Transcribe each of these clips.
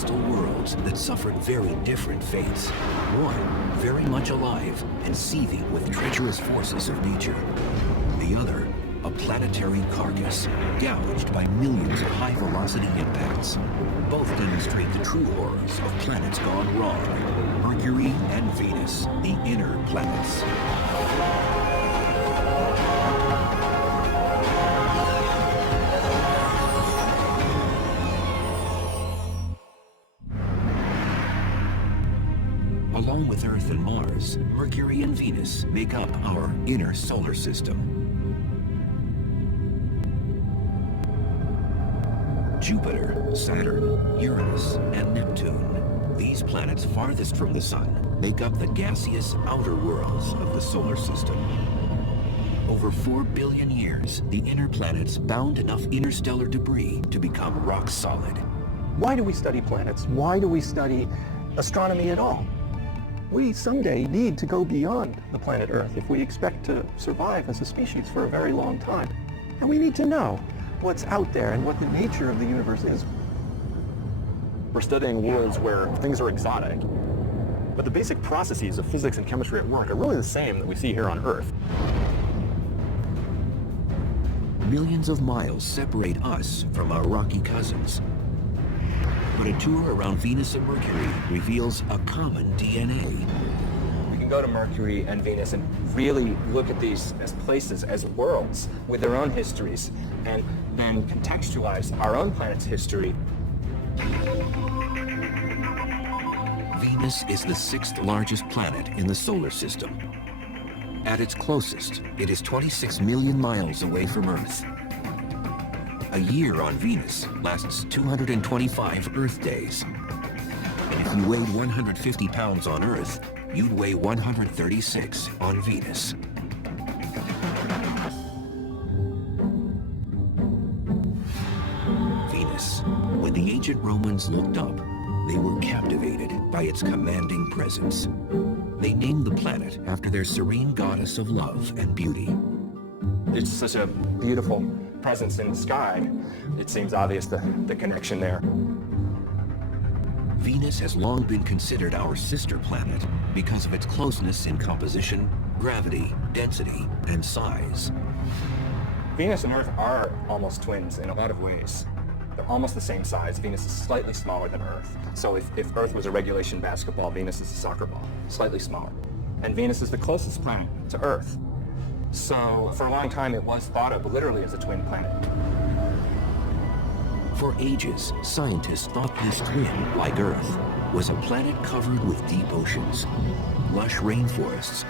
hostile worlds that suffered very different fates. One, very much alive and seething with treacherous forces of nature. The other, a planetary carcass, gouged by millions of high-velocity impacts. Both demonstrate the true horrors of planets gone wrong. Mercury and Venus, the inner planets. Along with Earth and Mars, Mercury and Venus make up our inner solar system. Jupiter, Saturn, Uranus, and Neptune, these planets farthest from the Sun, make up the gaseous outer worlds of the solar system. Over 4 billion years, the inner planets bound enough interstellar debris to become rock solid. Why do we study planets? Why do we study astronomy at all? We someday need to go beyond the planet Earth if we expect to survive as a species for a very long time. And we need to know what's out there and what the nature of the universe is. We're studying worlds where things are exotic, but the basic processes of physics and chemistry at work are really the same that we see here on Earth. Millions of miles separate us from our rocky cousins. But a tour around Venus and Mercury reveals a common DNA. We can go to Mercury and Venus and really look at these as places, as worlds with their own histories, and then contextualize our own planet's history. Venus is the 6th largest planet in the solar system. At its closest, it is 26 million miles away from Earth. A year on Venus lasts 225 Earth days. And if you weighed 150 pounds on Earth, you'd weigh 136 on Venus. Venus. When the ancient Romans looked up, they were captivated by its commanding presence. They named the planet after their serene goddess of love and beauty. It's such a beautiful presence in the sky. It seems obvious the connection there. Venus has long been considered our sister planet because of its closeness in composition, gravity, density, and size. Venus and Earth are almost twins in a lot of ways. They're almost the same size. Venus is slightly smaller than Earth. So if Earth was a regulation basketball, Venus is a soccer ball, slightly smaller. And Venus is the closest planet to Earth. So for a long time it was thought of literally as a twin planet. For ages, scientists thought this twin, like Earth, was a planet covered with deep oceans, lush rainforests,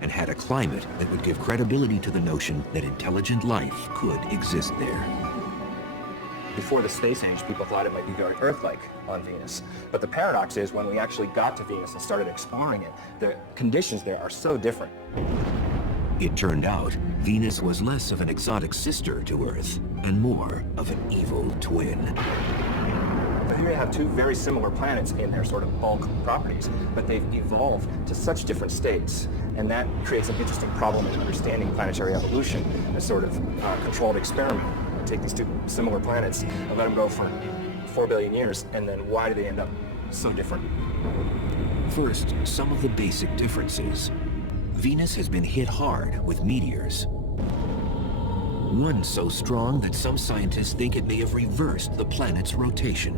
and had a climate that would give credibility to the notion that intelligent life could exist there. Before the space age, people thought it might be very Earth-like on Venus. But the paradox is when we actually got to Venus and started exploring it, the conditions there are so different. It turned out, Venus was less of an exotic sister to Earth and more of an evil twin. But here you have two very similar planets in their sort of bulk properties, but they've evolved to such different states. And that creates an interesting problem in understanding planetary evolution, a sort of controlled experiment. Take these two similar planets and let them go for 4 billion years, and then why do they end up so different? First, some of the basic differences. Venus has been hit hard with meteors. One so strong that some scientists think it may have reversed the planet's rotation.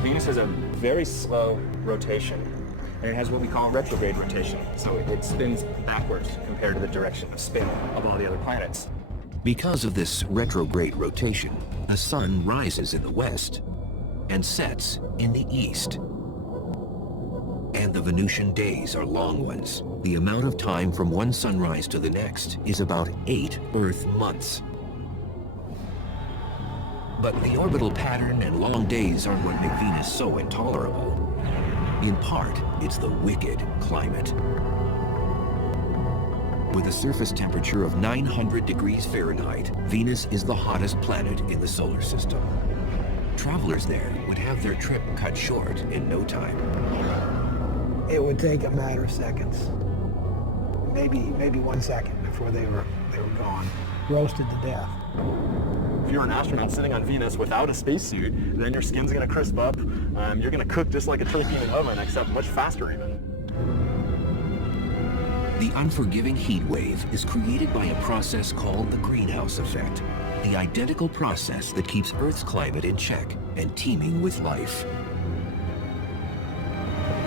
Venus has a very slow rotation, and it has what we call retrograde rotation. So it spins backwards compared to the direction of spin of all the other planets. Because of this retrograde rotation, the sun rises in the west and sets in the east. And the Venusian days are long ones. The amount of time from one sunrise to the next is about 8 Earth months. But the orbital pattern and long days aren't what make Venus so intolerable. In part, it's the wicked climate. With a surface temperature of 900 degrees Fahrenheit, Venus is the hottest planet in the solar system. Travelers there would have their trip cut short in no time. It would take a matter of seconds. Maybe 1 second before they were gone. roasted to death. If you're an astronaut sitting on Venus without a spacesuit, then your skin's going to crisp up. You're going to cook just like a turkey in an oven, except much faster even. The unforgiving heat wave is created by a process called the greenhouse effect, the identical process that keeps Earth's climate in check and teeming with life.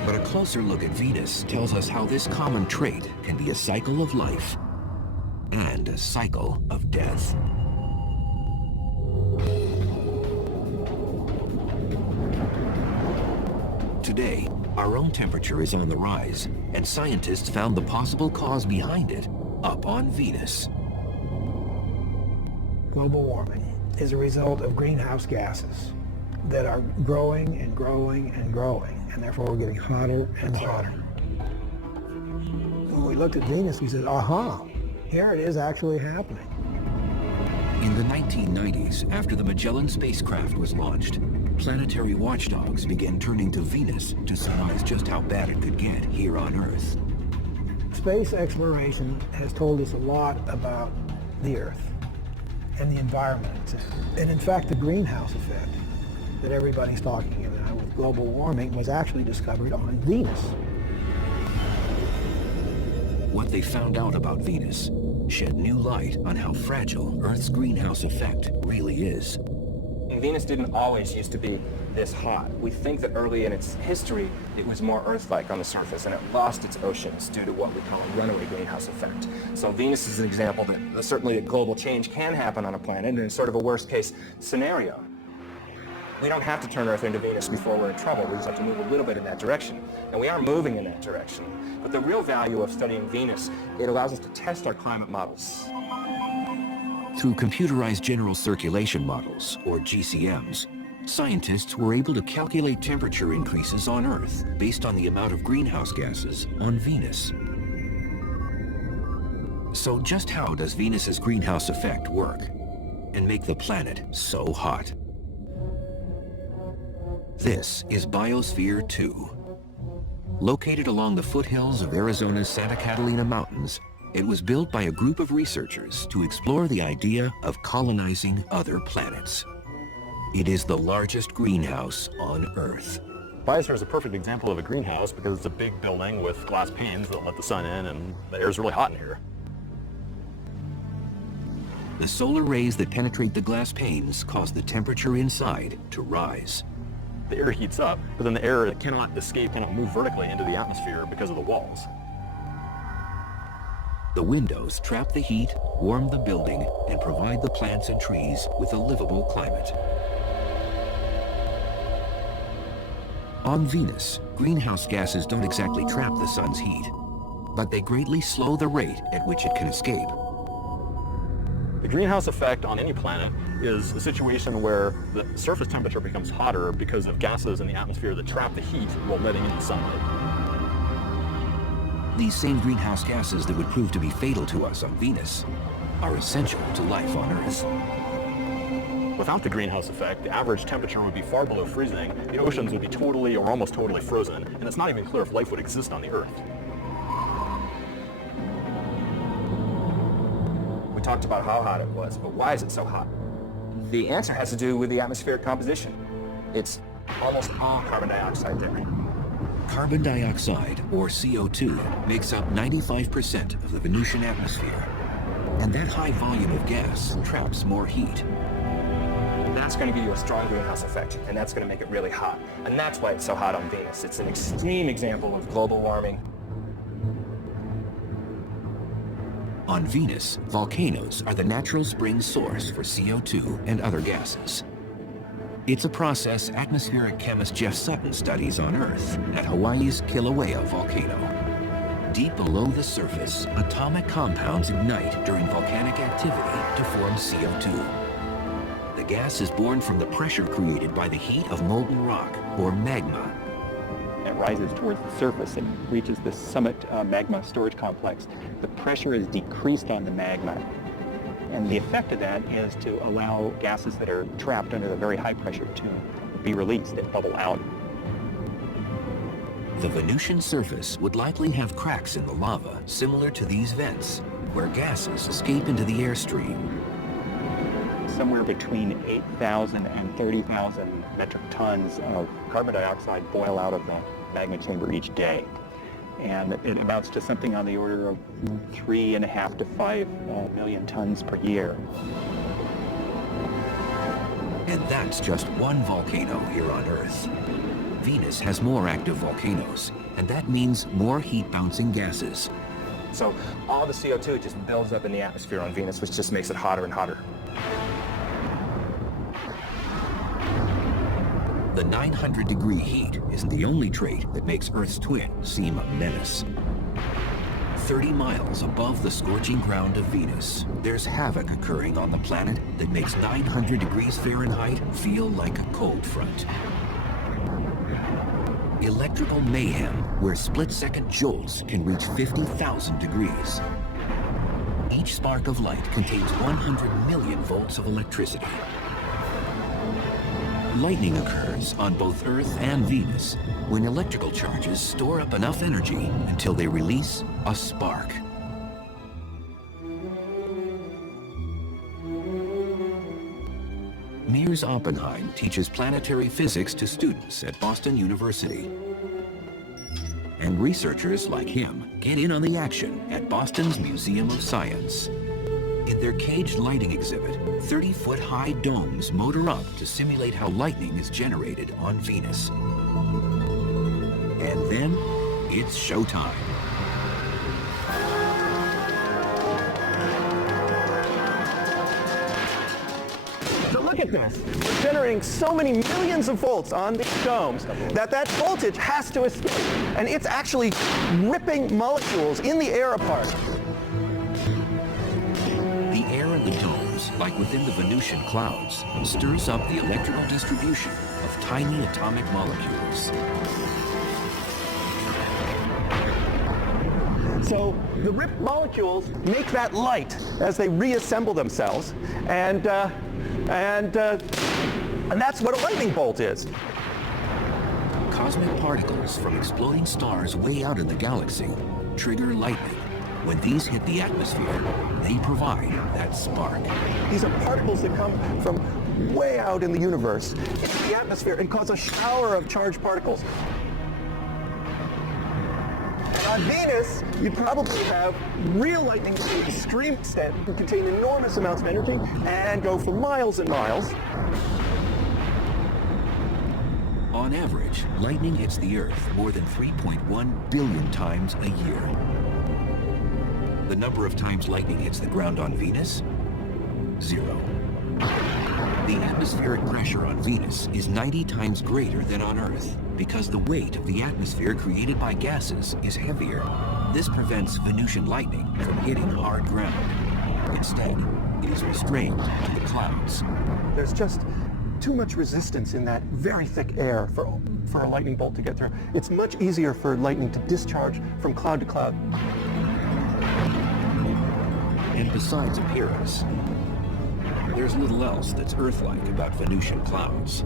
But a closer look at Venus tells us how this common trait can be a cycle of life and a cycle of death. Today, our own temperature is on the rise, and scientists found the possible cause behind it up on Venus. Global warming is a result of greenhouse gases that are growing and growing and growing, and therefore we're getting hotter and hotter. When we looked at Venus, we said, aha, here it is actually happening. In the 1990s, after the Magellan spacecraft was launched, planetary watchdogs began turning to Venus to surmise just how bad it could get here on Earth. Space exploration has told us a lot about the Earth and the environment it's in. And in fact, the greenhouse effect that everybody's talking about with global warming was actually discovered on Venus. What they found out about Venus shed new light on how fragile Earth's greenhouse effect really is. Venus didn't always used to be this hot. We think that early in its history, it was more Earth-like on the surface, and it lost its oceans due to what we call a runaway greenhouse effect. So Venus is an example that certainly a global change can happen on a planet, and it's sort of a worst-case scenario. We don't have to turn Earth into Venus before we're in trouble. We just have to move a little bit in that direction. And we are moving in that direction. But the real value of studying Venus, it allows us to test our climate models. Through computerized general circulation models, or GCMs, scientists were able to calculate temperature increases on Earth based on the amount of greenhouse gases on Venus. So just how does Venus's greenhouse effect work and make the planet so hot? This is Biosphere 2. Located along the foothills of Arizona's Santa Catalina Mountains, it was built by a group of researchers to explore the idea of colonizing other planets. It is the largest greenhouse on Earth. Biosphere is a perfect example of a greenhouse because it's a big building with glass panes that let the sun in, and the air is really hot in here. The solar rays that penetrate the glass panes cause the temperature inside to rise. The air heats up, but then the air cannot escape, cannot move vertically into the atmosphere because of the walls. The windows trap the heat, warm the building, and provide the plants and trees with a livable climate. On Venus, greenhouse gases don't exactly trap the sun's heat, but they greatly slow the rate at which it can escape. The greenhouse effect on any planet is a situation where the surface temperature becomes hotter because of gases in the atmosphere that trap the heat while letting in the sunlight. These same greenhouse gases that would prove to be fatal to us on Venus are essential to life on Earth. Without the greenhouse effect, the average temperature would be far below freezing, the oceans would be totally or almost totally frozen, and it's not even clear if life would exist on the Earth. We talked about how hot it was, but why is it so hot? The answer has to do with the atmospheric composition. It's almost all carbon dioxide there. Carbon dioxide, or CO2, makes up 95% of the Venusian atmosphere. And that high volume of gas traps more heat. That's going to give you a strong greenhouse effect, and that's going to make it really hot. And that's why it's so hot on Venus. It's an extreme example of global warming. On Venus, volcanoes are the natural spring source for CO2 and other gases. It's a process atmospheric chemist Jeff Sutton studies on Earth at Hawaii's Kilauea volcano. Deep below the surface, atomic compounds ignite during volcanic activity to form CO2. The gas is born from the pressure created by the heat of molten rock, or magma. It rises towards the surface and reaches the summit magma storage complex. The pressure is decreased on the magma. And the effect of that is to allow gases that are trapped under the very high pressure to be released and bubble out. The Venusian surface would likely have cracks in the lava similar to these vents, where gases escape into the airstream. Somewhere between 8,000 and 30,000 metric tons of carbon dioxide boil out of the magma chamber each day. And it amounts to something on the order of 3.5 to 5 million tons per year. And that's just one volcano here on Earth. Venus has more active volcanoes, and that means more heat-bouncing gases. So all the CO2 just builds up in the atmosphere on Venus, which just makes it hotter and hotter. The 900-degree heat isn't the only trait that makes Earth's twin seem a menace. 30 miles above the scorching ground of Venus, there's havoc occurring on the planet that makes 900 degrees Fahrenheit feel like a cold front. Electrical mayhem, where split-second jolts can reach 50,000 degrees. Each spark of light contains 100 million volts of electricity. Lightning occurs on both Earth and Venus when electrical charges store up enough energy until they release a spark. Mears Oppenheim teaches planetary physics to students at Boston University. And researchers like him get in on the action at Boston's Museum of Science. In their caged lighting exhibit, 30-foot-high domes motor up to simulate how lightning is generated on Venus. And then, it's showtime. So look at this. We're generating so many millions of volts on these domes that voltage has to escape. And it's actually ripping molecules in the air apart. The air in the domes, like within the Venusian clouds, stirs up the electrical distribution of tiny atomic molecules. So the ripped molecules make that light as they reassemble themselves, and that's what a lightning bolt is. Cosmic particles from exploding stars way out in the galaxy trigger lightning. When these hit the atmosphere, they provide that spark. These are particles that come from way out in the universe into the atmosphere and cause a shower of charged particles. And on Venus, you probably have real lightning to an extreme extent that contain enormous amounts of energy and go for miles and miles. On average, lightning hits the Earth more than 3.1 billion times a year. The number of times lightning hits the ground on Venus? 0. The atmospheric pressure on Venus is 90 times greater than on Earth because the weight of the atmosphere created by gases is heavier. This prevents Venusian lightning from hitting hard ground. Instead, it is restrained to the clouds. There's just too much resistance in that very thick air for a lightning bolt to get through. It's much easier for lightning to discharge from cloud to cloud. And besides appearance, there's little else that's Earth-like about Venusian clouds.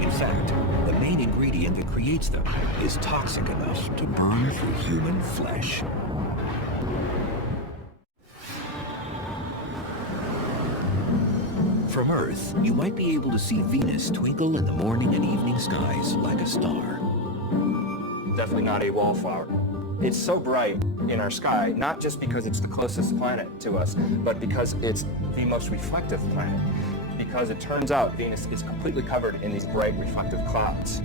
In fact, the main ingredient that creates them is toxic enough to burn through human flesh. From Earth, you might be able to see Venus twinkle in the morning and evening skies like a star. Definitely not a wallflower. It's so bright in our sky, not just because it's the closest planet to us, but because it's the most reflective planet. Because it turns out Venus is completely covered in these bright reflective clouds.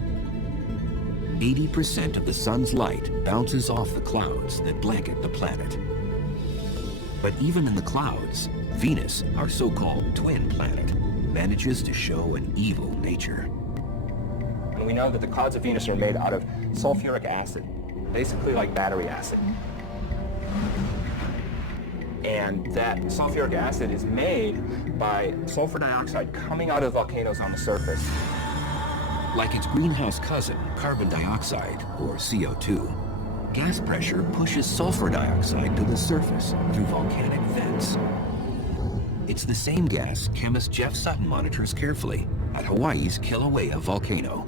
80% of the sun's light bounces off the clouds that blanket the planet. But even in the clouds, Venus, our so-called twin planet, manages to show an evil nature. And we know that the clouds of Venus are made out of sulfuric acid, basically like battery acid. And that sulfuric acid is made by sulfur dioxide coming out of volcanoes on the surface. Like its greenhouse cousin, carbon dioxide, or CO2, gas pressure pushes sulfur dioxide to the surface through volcanic vents. It's the same gas chemist Jeff Sutton monitors carefully at Hawaii's Kilauea volcano.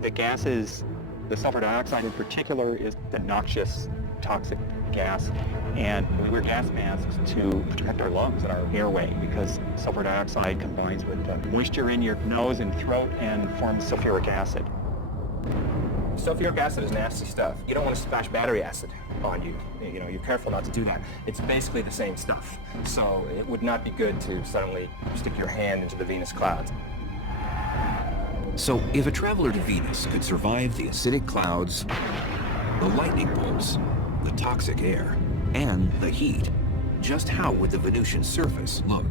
The gases, the sulfur dioxide in particular, is the noxious, toxic gas, and we wear gas masks to protect our lungs and our airway because sulfur dioxide combines with moisture in your nose and throat and forms sulfuric acid. Sulfuric acid is nasty stuff. You don't want to splash battery acid on you. You know, you're careful not to do that. It's basically the same stuff. So it would not be good to suddenly stick your hand into the Venus clouds. So if a traveler to Venus could survive the acidic clouds, the lightning bolts, the toxic air, and the heat, just how would the Venusian surface look?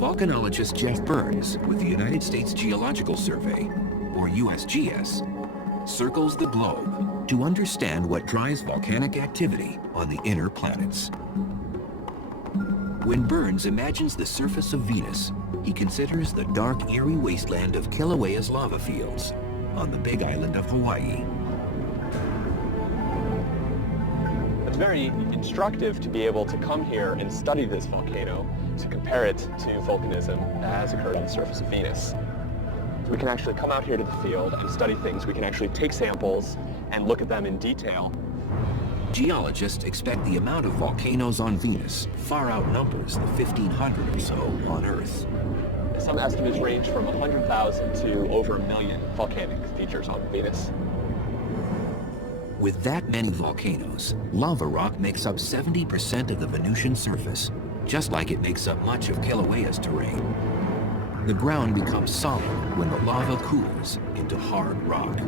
Volcanologist Jeff Burns with the United States Geological Survey, or USGS, circles the globe to understand what drives volcanic activity on the inner planets. When Burns imagines the surface of Venus, he considers the dark, eerie wasteland of Kilauea's lava fields on the big island of Hawaii. It's very instructive to be able to come here and study this volcano to compare it to volcanism as occurred on the surface of Venus. So we can actually come out here to the field and study things. We can actually take samples and look at them in detail. Geologists expect the amount of volcanoes on Venus far outnumbers the 1,500 or so on Earth. Some estimates range from 100,000 to over 1 million volcanic features on Venus. With that many volcanoes, lava rock makes up 70% of the Venusian surface, just like it makes up much of Kilauea's terrain. The ground becomes solid when the lava cools into hard rock.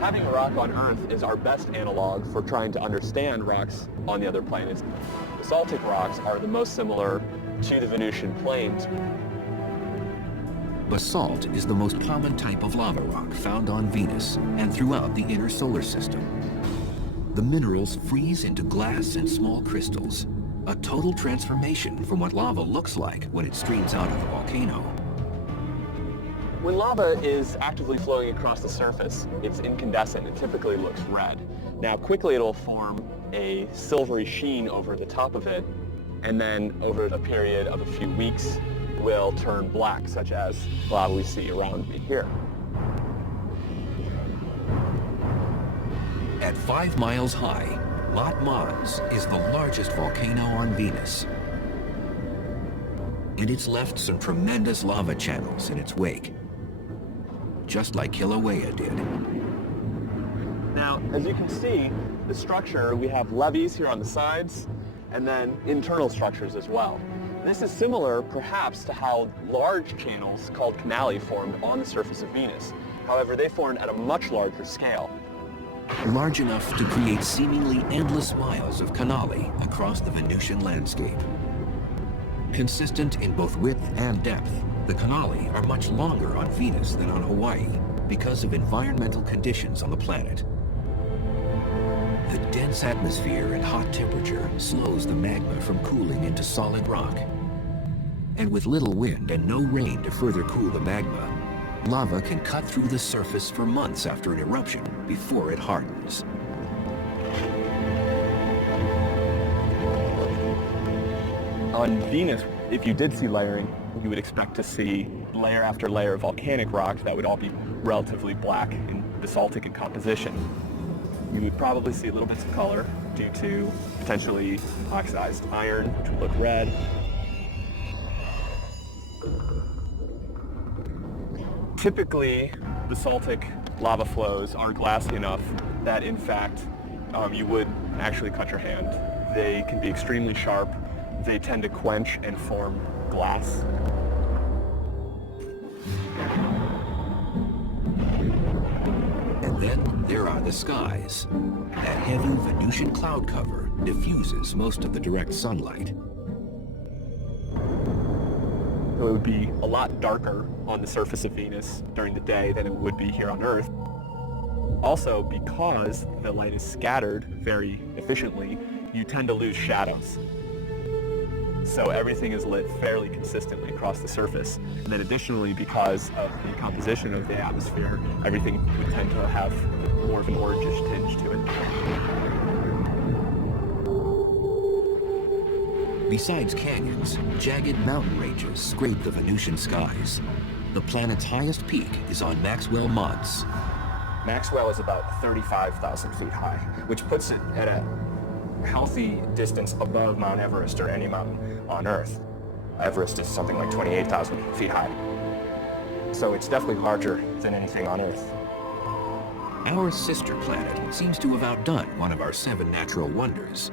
Having rock on Earth is our best analog for trying to understand rocks on the other planets. Basaltic rocks are the most similar to the Venusian plains. Basalt is the most common type of lava rock found on Venus and throughout the inner solar system. The minerals freeze into glass and small crystals, a total transformation from what lava looks like when it streams out of the volcano. When lava is actively flowing across the surface, it's incandescent. It typically looks red. Now, quickly it'll form a silvery sheen over the top of it, and then over a period of a few weeks, will turn black, such as lava we see around me here. At 5 miles high, Lat Mons is the largest volcano on Venus. And it's left some tremendous lava channels in its wake, just like Kilauea did. Now, as you can see, the structure, we have levees here on the sides, and then internal structures as well. This is similar, perhaps, to how large channels called canali formed on the surface of Venus. However, they formed at a much larger scale. Large enough to create seemingly endless miles of canali across the Venusian landscape. Consistent in both width and depth, the canali are much longer on Venus than on Hawaii because of environmental conditions on the planet. The dense atmosphere and hot temperature slows the magma from cooling into solid rock. And with little wind and no rain to further cool the magma, lava can cut through the surface for months after an eruption before it hardens. On Venus, if you did see layering, you would expect to see layer after layer of volcanic rock that would all be relatively black and basaltic in composition. You would probably see little bits of color due to potentially oxidized iron, which would look red. Typically, basaltic lava flows are glassy enough that, in fact, you would actually cut your hand. They can be extremely sharp. They tend to quench and form glass. And then there are the skies. That heavy Venusian cloud cover diffuses most of the direct sunlight. So it would be a lot darker on the surface of Venus during the day than it would be here on Earth. Also, because the light is scattered very efficiently, you tend to lose shadows. So everything is lit fairly consistently across the surface. And then additionally, because of the composition of the atmosphere, everything would tend to have more of an orangish tinge to it. Besides canyons, jagged mountain ranges scrape the Venusian skies. The planet's highest peak is on Maxwell Mons. Maxwell is about 35,000 feet high, which puts it at a healthy distance above Mount Everest or any mountain on Earth. Everest is something like 28,000 feet high. So it's definitely larger than anything on Earth. Our sister planet seems to have outdone one of our 7 natural wonders.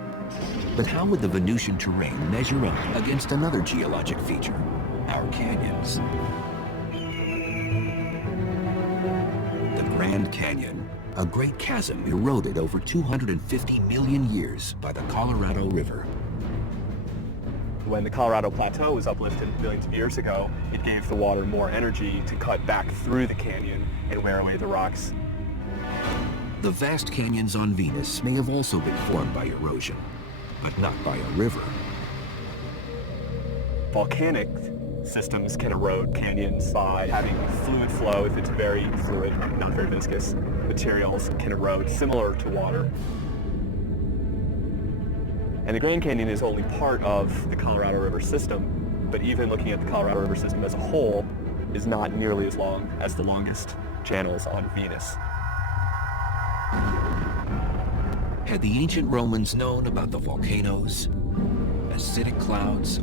But how would the Venusian terrain measure up against another geologic feature, our canyons? The Grand Canyon, a great chasm eroded over 250 million years by the Colorado River. When the Colorado Plateau was uplifted millions of years ago, it gave the water more energy to cut back through the canyon and wear away the rocks. The vast canyons on Venus may have also been formed by erosion, but not by a river. Volcanic systems can erode canyons by having fluid flow. If it's very fluid, not very viscous, materials can erode similar to water. And the Grand Canyon is only part of the Colorado River system, but even looking at the Colorado River system as a whole is not nearly as long as the longest channels on Venus. Had the ancient Romans known about the volcanoes, acidic clouds,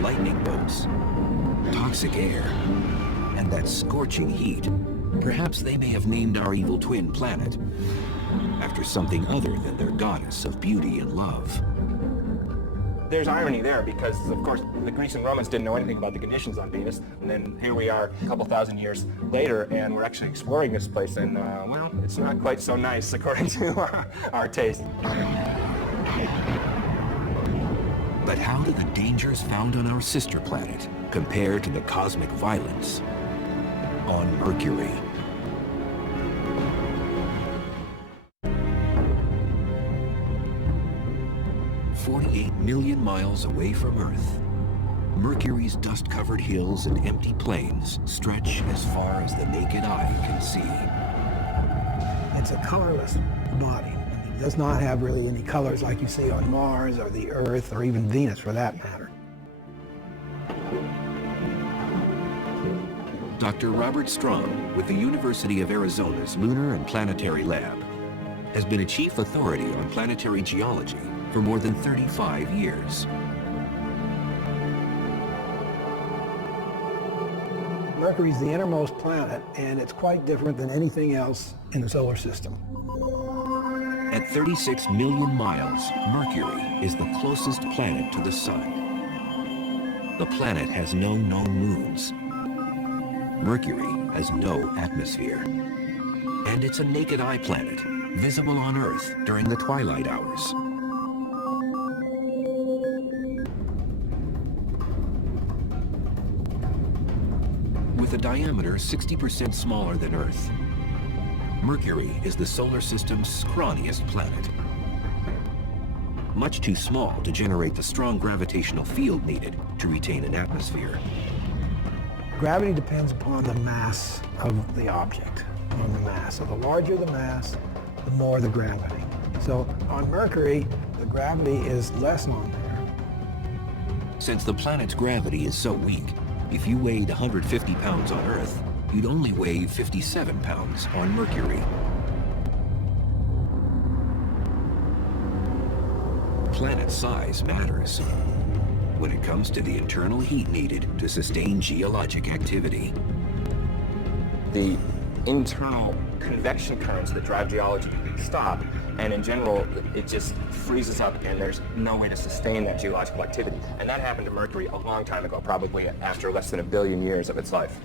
lightning bolts, toxic air, and that scorching heat, perhaps they may have named our evil twin planet after something other than their goddess of beauty and love. There's irony there because, of course, the Greeks and Romans didn't know anything about the conditions on Venus, and then here we are a couple thousand years later, and we're actually exploring this place, and, well, it's not quite so nice according to our taste. But how do the dangers found on our sister planet compare to the cosmic violence on Mercury? "48 million miles away from Earth, Mercury's dust-covered hills and empty plains stretch as far as the naked eye can see." It's a colorless body. It does not have really any colors like you see on Mars or the Earth or even Venus for that matter. Dr. Robert Strong, with the University of Arizona's Lunar and Planetary Lab, has been a chief authority on planetary geology for more than 35 years. Mercury's the innermost planet, and it's quite different than anything else in the solar system. At 36 million miles, Mercury is the closest planet to the Sun. The planet has no known moons. Mercury has no atmosphere. And it's a naked eye planet, visible on Earth during the twilight hours. With a diameter 60% smaller than Earth, Mercury is the solar system's scrawniest planet. Much too small to generate the strong gravitational field needed to retain an atmosphere. Gravity depends upon the mass of the object, on the mass. So the larger the mass, the more the gravity. So on Mercury, the gravity is less on there. Since the planet's gravity is so weak, if you weighed 150 pounds on Earth, you'd only weigh 57 pounds on Mercury. Planet size matters when it comes to the internal heat needed to sustain geologic activity. The internal convection currents that drive geology stop, and in general, it just freezes up and there's no way to sustain that geological activity. And that happened to Mercury a long time ago, probably after less than 1 billion years of its life.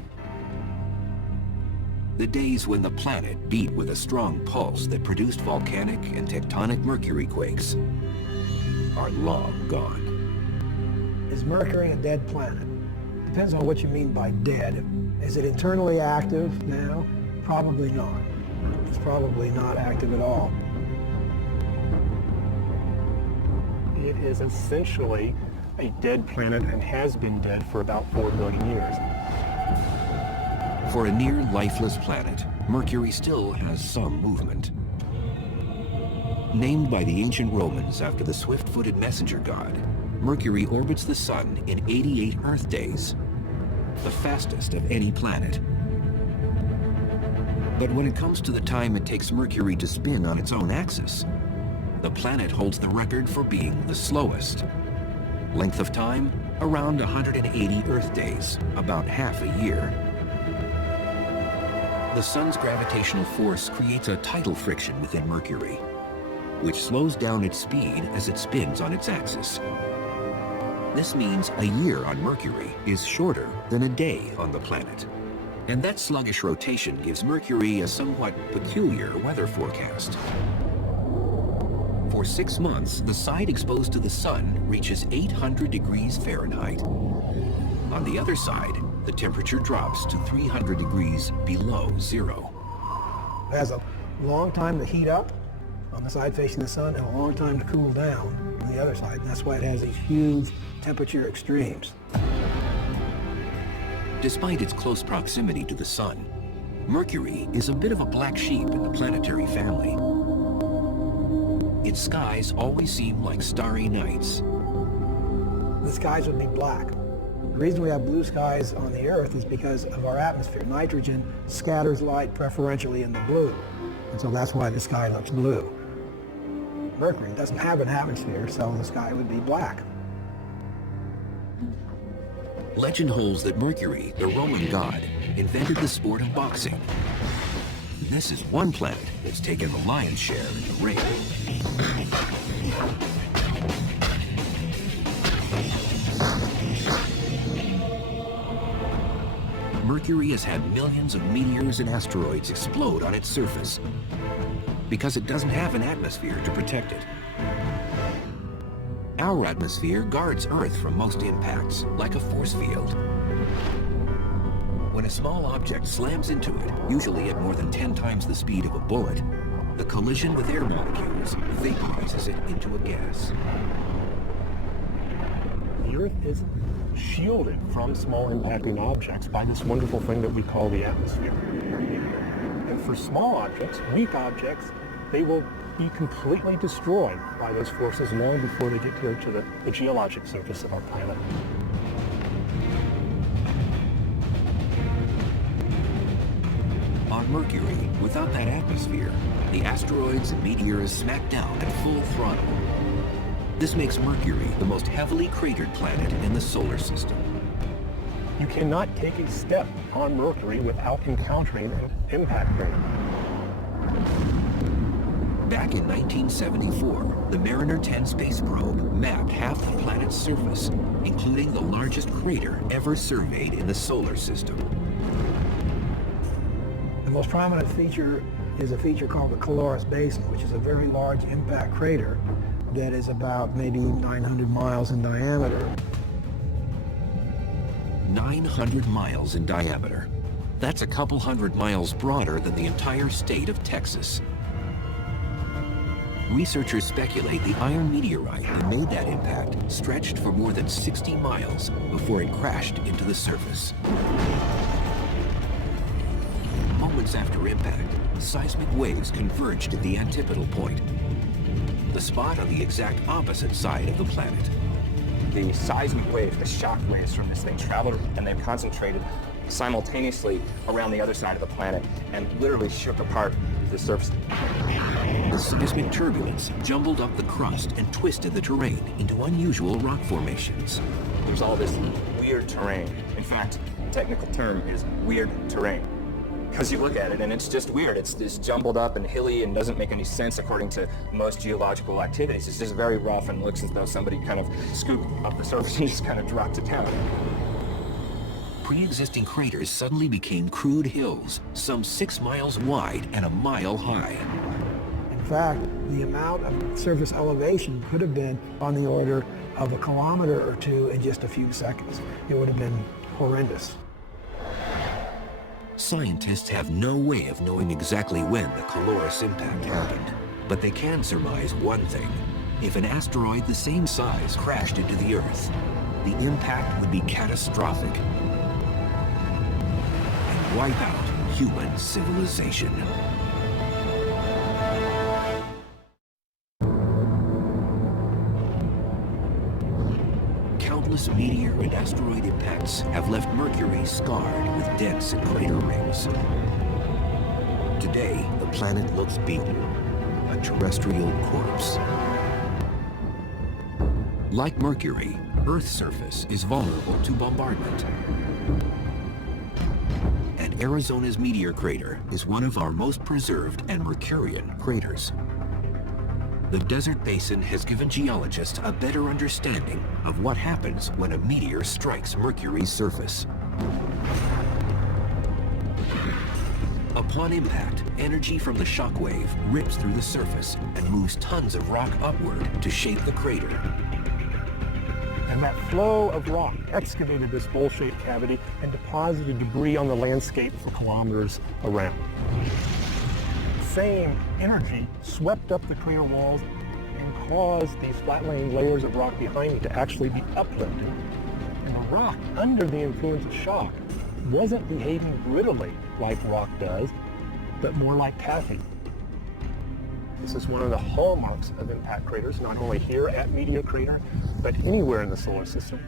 The days when the planet beat with a strong pulse that produced volcanic and tectonic Mercury quakes are long gone. Is Mercury a dead planet? Depends on what you mean by dead. Is it internally active now? Probably not. It's probably not active at all. It is essentially a dead planet and has been dead for about 4 billion years. For a near lifeless planet, Mercury still has some movement. Named by the ancient Romans after the swift-footed messenger god, Mercury orbits the Sun in 88 Earth days. the fastest of any planet. But when it comes to the time it takes Mercury to spin on its own axis, the planet holds the record for being the slowest. Length of time? Around 180 Earth days, about half a year. The sun's gravitational force creates a tidal friction within Mercury, which slows down its speed as it spins on its axis. This means a year on Mercury is shorter than a day on the planet. And that sluggish rotation gives Mercury a somewhat peculiar weather forecast. For 6 months, the side exposed to the sun reaches 800 degrees Fahrenheit. On the other side, the temperature drops to 300 degrees below zero. It has a long time to heat up on the side facing the sun and a long time to cool down on the other side. And that's why it has these huge temperature extremes. Despite its close proximity to the sun, Mercury is a bit of a black sheep in the planetary family. Its skies always seem like starry nights. The skies would be black. The reason we have blue skies on the Earth is because of our atmosphere. Nitrogen scatters light preferentially in the blue, and so that's why the sky looks blue. Mercury doesn't have an atmosphere, so the sky would be black. Legend holds that Mercury, the Roman god, invented the sport of boxing. This is one planet that's taken the lion's share in the ring. Mercury has had millions of meteors and asteroids explode on its surface because it doesn't have an atmosphere to protect it. Our atmosphere guards Earth from most impacts, like a force field. When a small object slams into it, usually at more than 10 times the speed of a bullet, the collision with air molecules vaporizes it into a gas. The Earth is shielded from small impacting objects by this wonderful thing that we call the atmosphere. And for small objects, weak objects, they will be completely destroyed by those forces long before they get here to the geologic surface of our planet. On Mercury, without that atmosphere, the asteroids and meteors smack down at full throttle. This makes Mercury the most heavily cratered planet in the solar system. You cannot take a step on Mercury without encountering an impact crater. Back in 1974, the Mariner 10 space probe mapped half the planet's surface, including the largest crater ever surveyed in the solar system. The most prominent feature is a feature called the Caloris Basin, which is a very large impact crater that is about maybe 900 miles in diameter. 900 miles in diameter. That's a couple hundred miles broader than the entire state of Texas. Researchers speculate the iron meteorite that made that impact stretched for more than 60 miles before it crashed into the surface. Moments after impact, seismic waves converged at the antipodal point, the spot on the exact opposite side of the planet. The seismic waves, the shock waves from this thing traveled and they've concentrated simultaneously around the other side of the planet and literally shook apart the surface. The seismic turbulence jumbled up the crust and twisted the terrain into unusual rock formations. There's all this weird terrain. In fact, the technical term is weird terrain. Because you look at it and it's just weird. It's jumbled up and hilly and doesn't make any sense according to most geological activities. It's just very rough and looks as though somebody kind of scooped up the surface and just kind of dropped it down. Pre-existing craters suddenly became crude hills, some 6 miles wide and a mile high. In fact, the amount of surface elevation could have been on the order of a kilometer or two in just a few seconds. It would have been horrendous. Scientists have no way of knowing exactly when the Caloris impact happened, but they can surmise one thing. If an asteroid the same size crashed into the Earth, the impact would be catastrophic and wipe out human civilization. countless meteor and asteroid impacts have left Mercury scarred with dents and crater rings. Today, the planet looks beaten, a terrestrial corpse. Like Mercury, Earth's surface is vulnerable to bombardment. And Arizona's meteor crater is one of our most preserved and Mercurian craters. The desert basin has given geologists a better understanding of what happens when a meteor strikes Mercury's surface. Upon impact, energy from the shock wave rips through the surface and moves tons of rock upward to shape the crater. And that flow of rock excavated this bowl-shaped cavity and deposited debris on the landscape for kilometers around. Same energy swept up the crater walls and caused these flat-laying layers of rock behind me to actually be uplifted. And the rock, under the influence of shock, wasn't behaving brittly like rock does, but more like taffy. This is one of the hallmarks of impact craters, not only here at Meteor Crater, but anywhere in the solar system.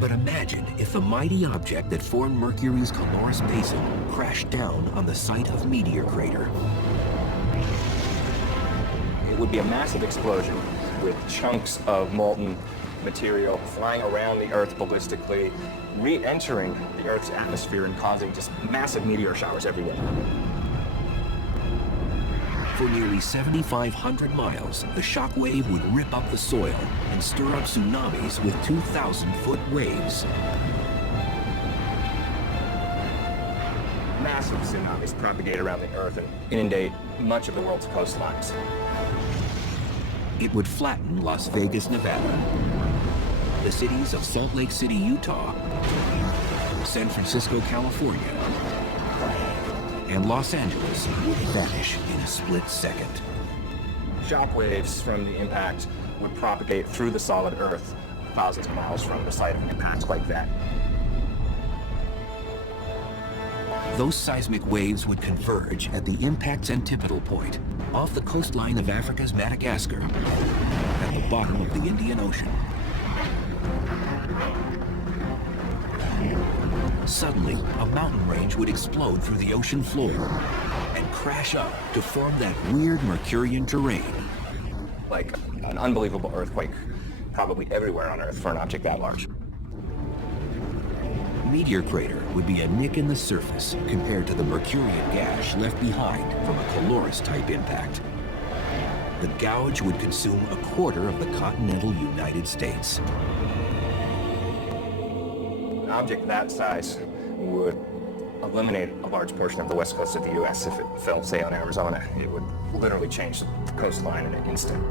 But imagine if the mighty object that formed Mercury's Caloris Basin crashed down on the site of Meteor Crater. It would be a massive explosion with chunks of molten material flying around the Earth ballistically, re-entering the Earth's atmosphere and causing just massive meteor showers everywhere. For nearly 7,500 miles, the shock wave would rip up the soil and stir up tsunamis with 2,000-foot waves. Massive tsunamis propagate around the Earth and inundate much of the world's coastlines. It would flatten Las Vegas, Nevada, the cities of Salt Lake City, Utah, San Francisco, California, and Los Angeles would vanish in a split second. Shock waves from the impact would propagate through the solid Earth thousands of miles from the site of impacts like that. Those seismic waves would converge at the impact's antipodal point, off the coastline of Africa's Madagascar, at the bottom of the Indian Ocean. Suddenly, a mountain range would explode through the ocean floor and crash up to form that weird Mercurian terrain. Like an unbelievable earthquake, probably everywhere on Earth for an object that large. Meteor Crater would be a nick in the surface compared to the Mercurian gash left behind from a Caloris-type impact. The gouge would consume a quarter of the continental United States. An object that size would eliminate a large portion of the west coast of the U.S. if it fell, say, on Arizona. It would literally change the coastline in an instant.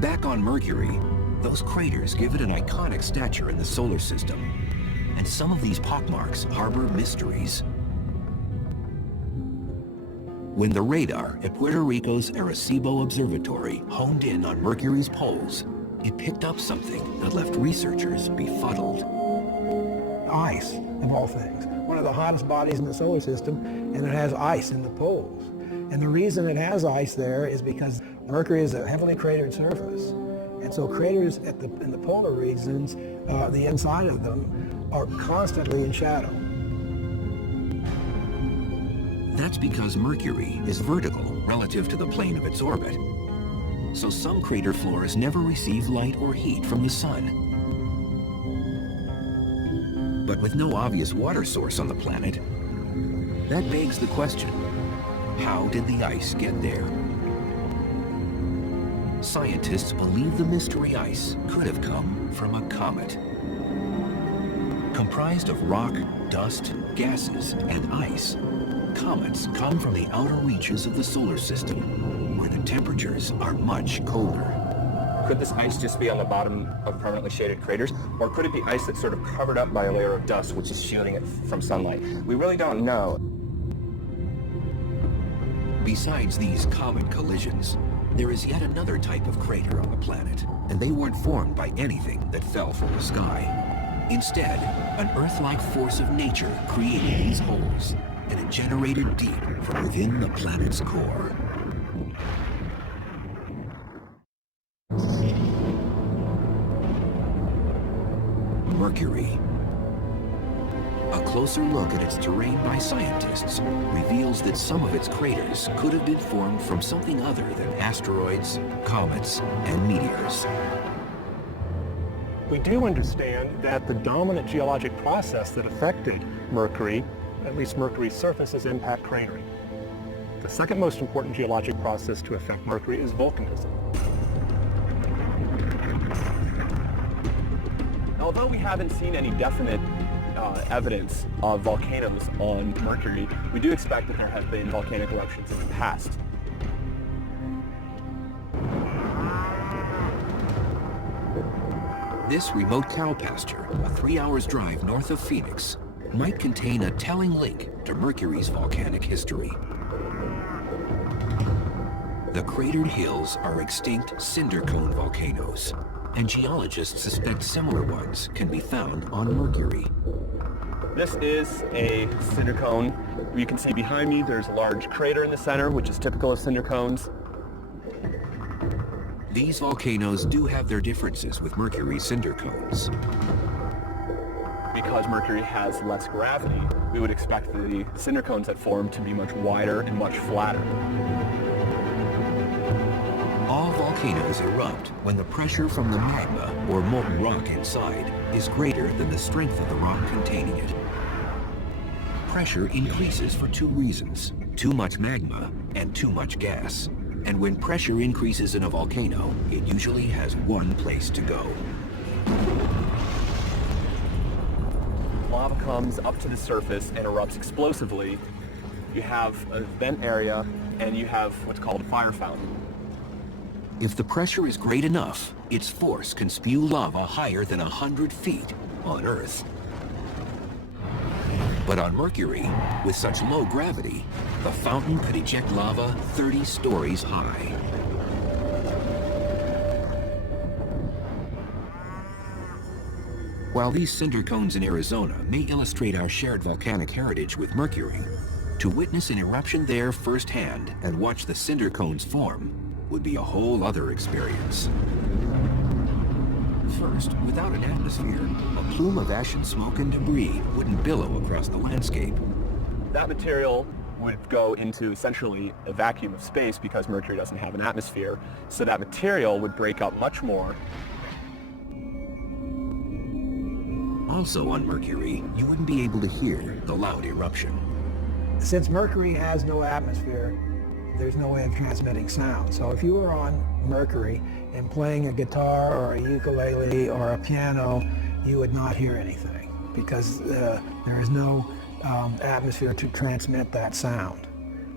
Back on Mercury, those craters give it an iconic stature in the solar system, and some of these pockmarks harbor mysteries. When the radar at Puerto Rico's Arecibo Observatory honed in on Mercury's poles, it picked up something that left researchers befuddled. Ice, of all things. One of the hottest bodies in the solar system, and it has ice in the poles. And the reason it has ice there is because Mercury is a heavily cratered surface. And so craters in the polar regions, the inside of them, are constantly in shadow. That's because Mercury is vertical relative to the plane of its orbit. So some crater floors never receive light or heat from the sun. But with no obvious water source on the planet, that begs the question, how did the ice get there? Scientists believe the mystery ice could have come from a comet. Comprised of rock, dust, gases, and ice, comets come from the outer reaches of the solar system, where the temperatures are much colder. Could this ice just be on the bottom of permanently shaded craters? Or could it be ice that's sort of covered up by a layer of dust which is shielding it from sunlight? We really don't know. Besides these comet collisions, there is yet another type of crater on the planet, and they weren't formed by anything that fell from the sky. Instead, an Earth-like force of nature created these holes, and it generated deep from within the planet's core. Mercury. A closer look at its terrain by scientists reveals that some of its craters could have been formed from something other than asteroids, comets, and meteors. We do understand that the dominant geologic process that affected Mercury, at least Mercury's surface, is impact cratering. The second most important geologic process to affect Mercury is volcanism. Although we haven't seen any definite evidence of volcanoes on Mercury, we do expect that there have been volcanic eruptions in the past. This remote cow pasture, a 3 hours drive north of Phoenix, might contain a telling link to Mercury's volcanic history. The cratered hills are extinct cinder cone volcanoes, and geologists suspect similar ones can be found on Mercury. This is a cinder cone. You can see behind me there's a large crater in the center, which is typical of cinder cones. These volcanoes do have their differences with Mercury's cinder cones. Because Mercury has less gravity, we would expect the cinder cones that form to be much wider and much flatter. All volcanoes erupt when the pressure from the magma, or molten rock inside, is greater than the strength of the rock containing it. Pressure increases for two reasons: too much magma and too much gas. And when pressure increases in a volcano, it usually has one place to go. Lava comes up to the surface and erupts explosively. You have a vent area and you have what's called a fire fountain. If the pressure is great enough, its force can spew lava higher than 100 feet on Earth. But on Mercury, with such low gravity, the fountain could eject lava 30 stories high. While these cinder cones in Arizona may illustrate our shared volcanic heritage with Mercury, to witness an eruption there firsthand and watch the cinder cones form would be a whole other experience. First, without an atmosphere, a plume of ash and smoke and debris wouldn't billow across the landscape. That material would go into essentially a vacuum of space because Mercury doesn't have an atmosphere, so that material would break up much more. Also on Mercury, you wouldn't be able to hear the loud eruption. Since Mercury has no atmosphere, there's no way of transmitting sound. So if you were on Mercury and playing a guitar or a ukulele or a piano, you would not hear anything because there is no atmosphere to transmit that sound.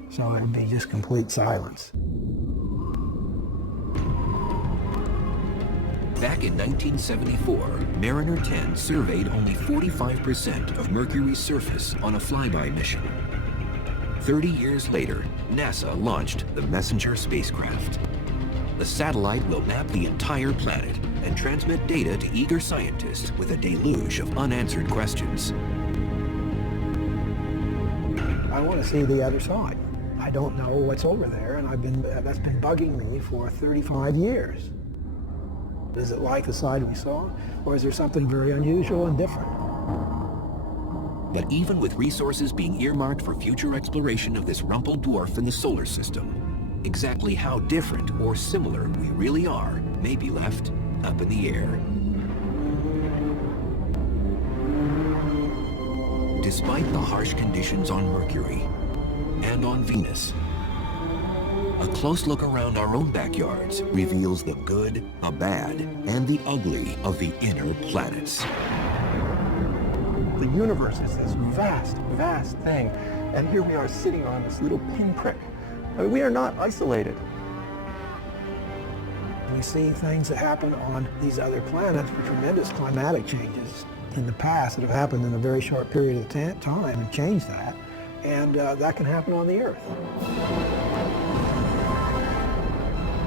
So it would be just complete silence. Back in 1974, Mariner 10 surveyed only 45% of Mercury's surface on a flyby mission. 30 years later, NASA launched the Messenger spacecraft. The satellite will map the entire planet and transmit data to eager scientists with a deluge of unanswered questions. I want to see the other side. I don't know what's over there, and that's been bugging me for 35 years. Is it like the side we saw, or is there something very unusual and different? But even with resources being earmarked for future exploration of this rumpled dwarf in the solar system, exactly how different or similar we really are may be left up in the air. Despite the harsh conditions on Mercury and on Venus, a close look around our own backyards reveals the good, the bad, and the ugly of the inner planets. The universe is this vast, vast thing, and here we are sitting on this little pinprick. I mean, we are not isolated. We see things that happen on these other planets, tremendous climatic changes in the past that have happened in a very short period of time and changed that, and that can happen on the Earth.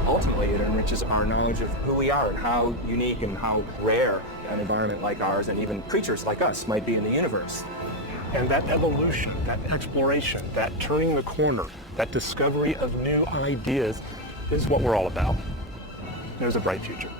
Ultimately, it enriches our knowledge of who we are and how unique and how rare an environment like ours and even creatures like us might be in the universe. And that evolution, that exploration, that turning the corner, that discovery of new ideas is what we're all about. There's a bright future.